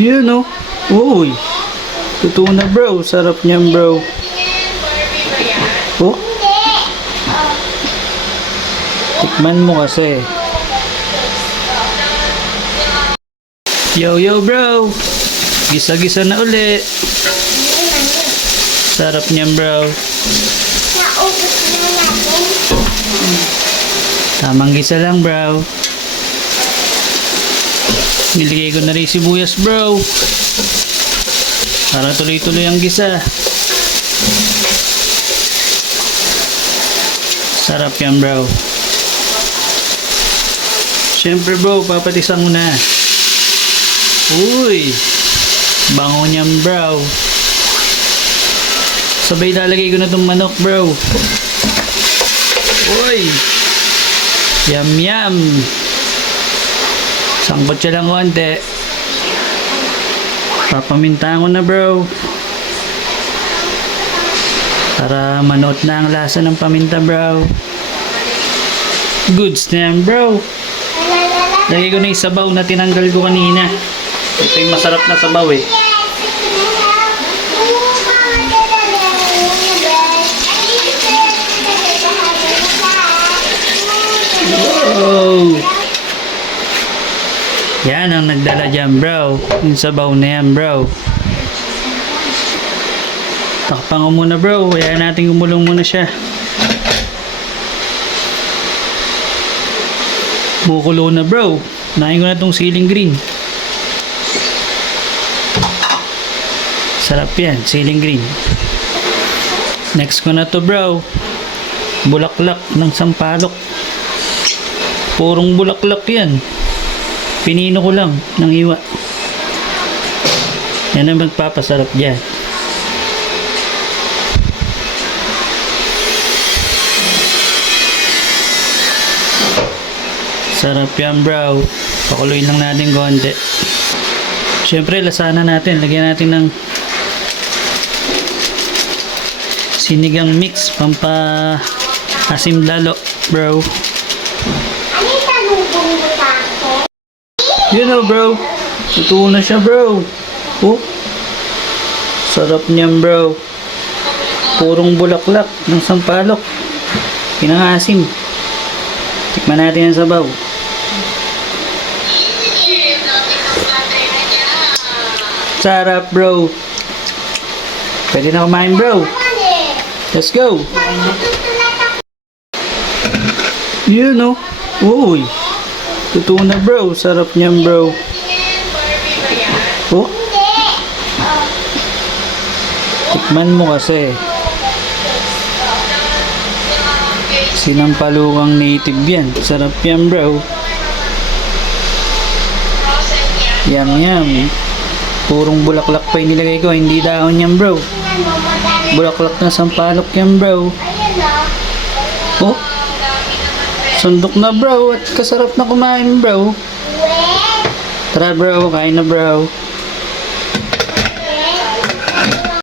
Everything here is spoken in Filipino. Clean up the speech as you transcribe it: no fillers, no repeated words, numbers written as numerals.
Yun oh. Uy. Totoo na bro. Sarap niyan bro. Oh. Tikman mo kasi. Yo yo bro. Gisa-gisa na uli. Sarap niyan bro. Naubos na natin. Tamang gisa lang bro. Niligay ko na rin sibuyas bro. Para tuloy-tuloy ang gisa. Sarap yan bro. Siyempre bro, papatisan mo na. Uy, bango niyan bro. Sabay lalagay ko na itong manok bro. Uy, yum yum. Sangkot siya lang konti. Papamintaan ko na bro. Para manood na ang lasa ng paminta bro. Goods na yan bro. Lagay ko na yung sabaw na tinanggal ko kanina. Ito yung masarap na sabaw eh. Wow! Yan ang nagdala dyan bro. Yung sabaw na yan bro. Takpan ko muna bro. Kaya natin gumulong muna siya. Bukulo na bro. Nahin ko na itong ceiling green. Sarap yan. Ceiling green. Next ko na to bro. Bulaklak ng sampalok. Purong bulaklak yan. Pinino ko lang ng iwa. Yan ang magpapasarap dyan. Sarap yan bro. Pakuloyin lang natin konti. Siyempre lasana natin. Lagyan natin ng sinigang mix. Pampa asim lalo bro. Ano yung talubong mo tako? You know bro. Totoo na siya bro. Oh. Sarap niyan bro. Purong bulaklak ng sampalok. Pinangasim. Tikman natin ang sabaw. Sarap bro. Pwede na kumain bro. Let's go. You know. Uy. Totoo na bro. Sarap niyan bro. Oh. Tikman mo kasi. Sinampalukang native yan. Sarap yan bro. Yum yum. Purong bulaklak pa yung nilagay ko. Hindi dahon yan bro. Bulaklak na sampalok yan bro. Oh. Sundok na bro. At kasarap na kumain bro. Tara bro. Kain na bro.